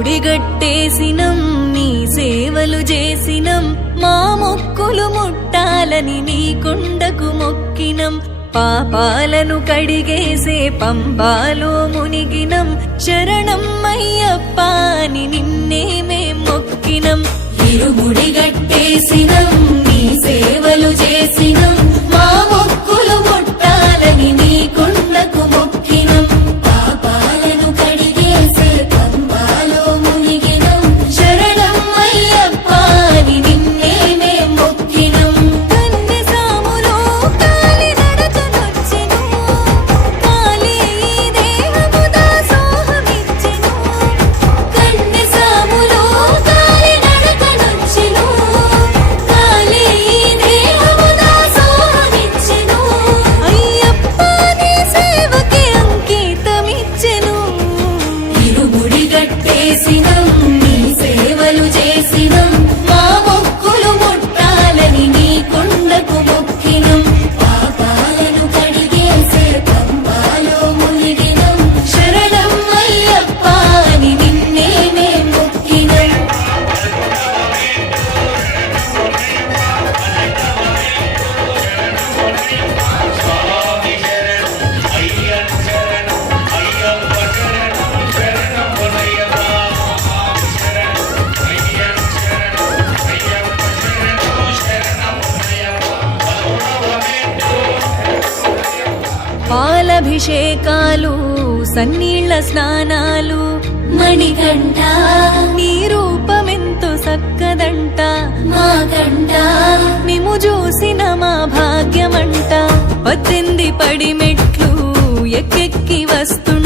ఇరుముడిగట్టేసినం నీ సేవలు చేసినం మా మొక్కులు ముట్టాలని నీ కొండకు మొక్కినం. పాపాలను కడిగేసే పంబాలో మునిగినం శరణం అయ్యప్ప అని నిన్నే మేం మొక్కినం. ఇరుముడిగట్టేసినం చేసినం నీ సేవలు చేసినం. పాలభిషేకాలు సన్నీళ్ళ స్నానాలు. మణికంఠ. నీ రూపమెంతు సక్కదంట. మా కంట మేము చూసిన మా భాగ్యమంట. పద్దెంది పడి మెట్లు ఎక్కెక్కి వస్తు